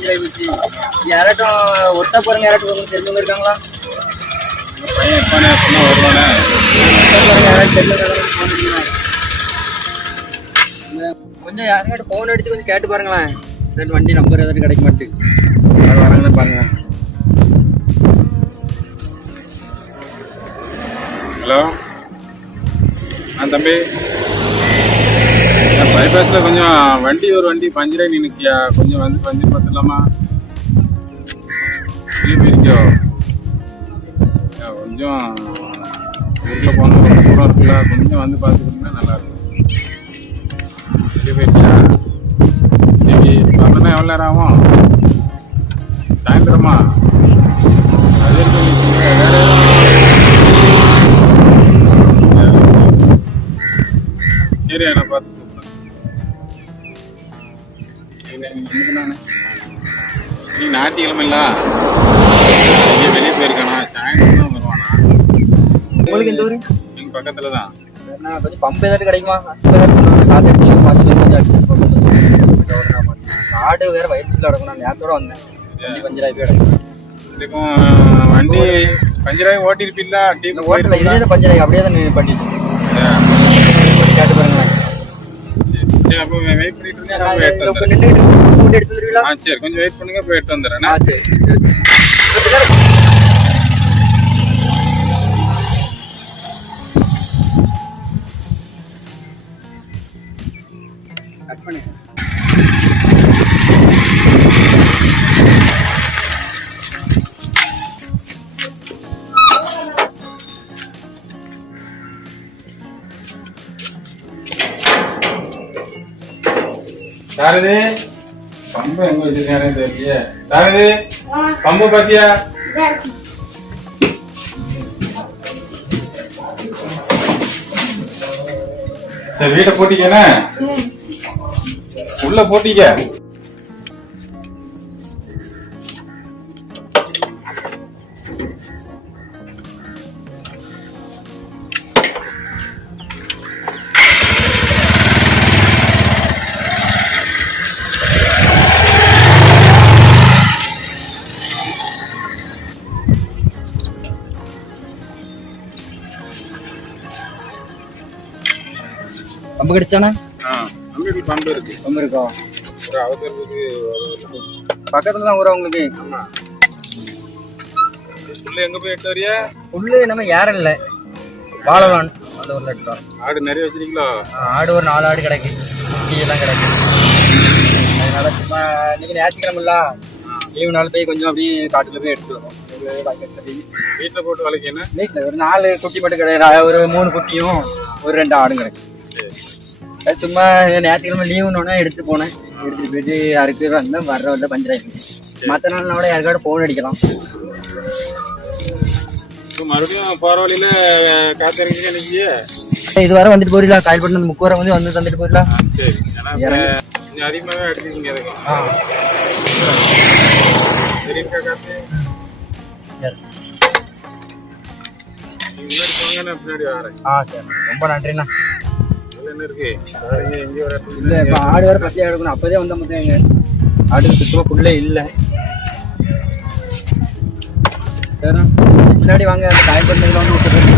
Puncture ஆகி போச்சு. யாராட்டும் ஒட்ட போறவங்க யாராட்டும் உங்களுக்கு தெரிஞ்சவங்க இருக்காங்களா? பையன் இருப்பானே சொன்னா வருவானே. ஒட்ட போறவங்க யாராட்டும் தெரிஞ்சவங்க ஃபோன் பண்ணுங்க. கொஞ்சம் யாராட்டும் ஃபோன் அடிச்சு கொஞ்சம் கேட்டு பாருங்களேன். ரெண்டு வண்டி நம்பர் ஏதாச்சும் கிடைக்க மாட்டேங்குது. யாரும் வராங்கன்னு பாருங்க. ஹலோ தம்பி, பைபாஸில் கொஞ்சம் ஒரு வண்டி பஞ்சராகி நிற்கியா, கொஞ்சம் வந்து பஞ்சர் பார்த்துலாமா? வெளியே போயிருக்கியோ? கொஞ்சம் ஊரில் போன ரொம்ப தூரம் இருக்குல்ல, கொஞ்சம் வந்து பார்த்துக்கிட்டீங்கன்னா நல்லாயிருக்கும். வெளியே போயிருக்கியா? சரி, வரணுன்னா எவ்வளோ நேரம் ஆகும்? சாயந்தரமா? அது இருக்கு. வேறு சரி, நான் பார்த்து கூப்பிட்றேன். நீ ஞாயிற்றுக்கிழமை இல்லை வெளியே போயிருக்கானா? சாயந்தரம் தான் வருவானா? உங்களுக்கு இந்த ஊர் எங்கள் பக்கத்தில் தான். கொஞ்சம் பம்பு ஏதாச்சும் கிடைக்குமா? காடு வேற வயிற்றுல கிடக்கும். நான் நேரத்தோட வந்தேன். வண்டி பஞ்சராகி கிடக்கும். இதுக்கும் வண்டி பஞ்சராகி ஓட்டிருப்பீங்களா? ஓட்டல, இதே தான் பஞ்சராகி அப்படியே தான் பண்ணிட்டு கேட்டு பாருங்களேன். சரி, அப்போ வெயிட் பண்ணிட்டு இருந்தேன். சரி, கொஞ்சம் வெயிட் பண்ணுங்க, போய் எடுத்து வந்துடுறேன். சரி, கட் பண்ணு. சாரதி, பம்பு எங்க வச்சிருக்கானே தெரியல. சாரதி, பம்பு பாத்தியா? சரி, வீட்டை போட்டிக்கண்ணே, உள்ள போட்டிக்க. பம்பு கிடைச்சானே? பம்பு இருக்கு. பம்பு இருக்கா? ஒரு அவசரத்துக்கு பக்கத்துல தான் ஊரா உங்களுக்கு? ஆமா. உள்ள எங்க போய் எடுத்து வரியா? உள்ள நம்ம யாரும் இல்லை, வாழலான் அந்த ஊர்ல எடுத்தோம். ஆடு நிறைய வச்சிருக்கீங்களா? ஆடு ஒரு 4 ஆடு கிடைக்கு, குட்டி எல்லாம் கிடைக்கு. அதனால சும்மா இன்னைக்கு ஞாயிற்றுக்கிழமை லீவு நாள் போய் கொஞ்சம் அப்படியே காட்டுல போய் எடுத்து வரும். வீட்டுல போட்டு வளைக்கணும். வீட்டுல ஒரு 4 குட்டி மட்டும் கிடையாது, ஒரு 3 குட்டியும் ஒரு 2 ஆடும் கிடைக்கும். சும்மா ஞாயிற்றுக்கிழமை லீவுன்னு எடுத்து போனேன். எடுத்துட்டு போயிட்டு யாருக்கு வந்தேன், வர்ற பஞ்சராயிருக்கு. மற்ற நாள்னோட யாருக்காவது போன் அடிக்கலாம். மறுபடியும் போற வழியில காத்திருக்கீங்க நினைக்கிய? இது வர வந்துட்டு போயிடலாம். காயல்பட்டு 3 வரை வந்து தந்துட்டு போயிடலாம். சரி, கொஞ்சம் அதிகமாகவே அடிச்சிருக்கீங்க. சரி, இருக்கா காத்து? பின்னாடி வரேன். சரி, ரொம்ப நன்றிண்ணா. என்ன இருக்கு எங்க இல்ல, இப்ப ஆடு வேற பத்தியா எடுக்கணும். அப்பதே வந்த மொத்தம் எங்க ஆடு சுத்தமா புள்ளே இல்ல. பின்னாடி வாங்க, அந்த காயல்பட்டு வந்து விட்டுறேன்.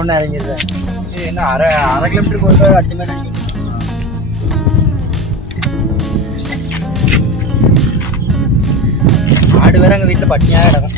ஒன்று இறங்கிடுறேன். இது என்ன அரை கிலோமீட்டர் போய் அடிச்ச மாதிரி அடிக்கும். ஆடு வேற எங்கள் வீட்டில் பட்டினியாக கிடக்கும்.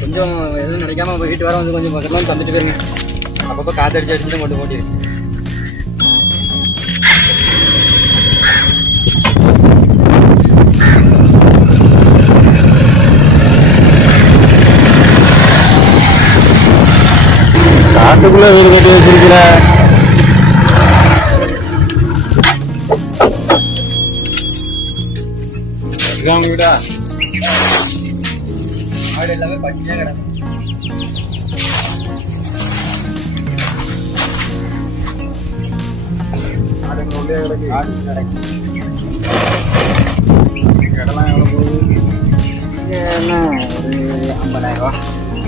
கொஞ்சம் எதுவும் நினைக்காம உங்கள் வீட்டு வர வந்து கொஞ்சம் பக்கத்தில் தந்துட்டு போயிருங்க. அப்பப்போ காற்றடிச்சு அடிச்சுட்டு கொண்டு போட்டிருக்கு. காட்டுக்குள்ள வீடு கட்டி வச்சிருக்கிற இதுதான் வீடா? ஆடு எல்லாமே பட்டினியாக கிடக்கும். ஆடுங்க உள்ளே கிடக்கு. ஆடு கிடக்கு. இடம்லாம் எவ்வளோ போகுது? இங்கே என்ன ஒரு 50,000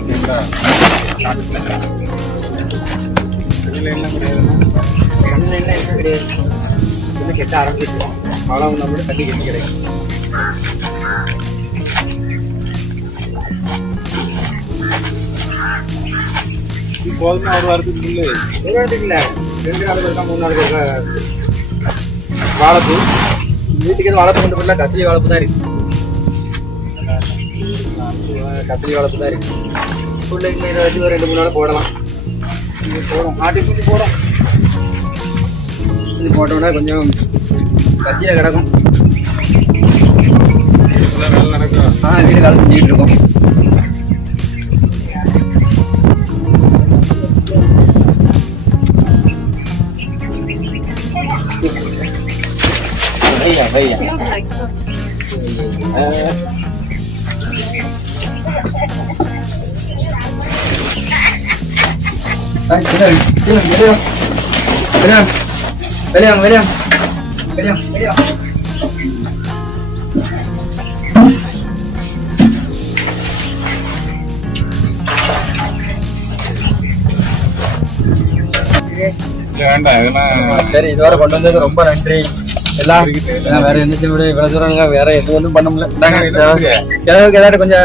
இல்லைங்களா? வெளியில என்ன கிடையாதுன்னா கண்ணில் என்ன கிடையாது. இன்னும் கெட்ட ஆரம்பிச்சிருக்கோம். பழம் நம்மளோட தண்ணி கட்டி கிடைக்கும். போதுமே ஒரு வாரத்துக்கு இல்லை. ஒரு வாரத்துக்கு இல்லை, 2 நாளுக்கு இருக்கா 3 நாளுக்கு இருக்கா வாழைப்பூ. வீட்டுக்கு எதுவும் வாழைப்பூ கொண்டு போடல, கத்திரி வாழைப்பூ தான் இருக்கு. கத்திரி வாழைப்பூ தான் இருக்கு. பிள்ளைங்க இதை வச்சு ஒரு 2-3 நாள் போடலாம். போடும் ஆட்டுக்கு போடும். இது போட்டோம்னா கொஞ்சம் கத்தியில் கிடக்கும். வேலை நடக்கும். வீடு காலம் செஞ்சுட்டு இருக்கோம். भैया भैया வேண்டாம் இதெல்லாம் சரி. இதுவரை கொண்டு வந்தது ரொம்ப நன்றி. எல்லாம் வேற என்ன செய்ய முடியும்? இவ்வளவு தூரம் வேற எதுவும் பண்ண முடியல. செலவுக்கு ஏதாவது கொஞ்சம்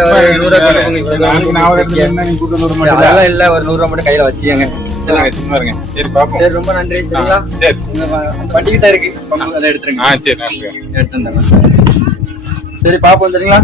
அதெல்லாம் இல்ல, ஒரு 100 ரூபா மட்டும் கையில வச்சுக்கங்க. சரி பாப்போம். சரி, ரொம்ப நன்றி. சரிங்களா? வண்டிக்கிட்ட இருக்கு, அதை எடுத்துருங்க. சரி நன்றி. எடுத்து. சரி பாப்போம். சரிங்களா?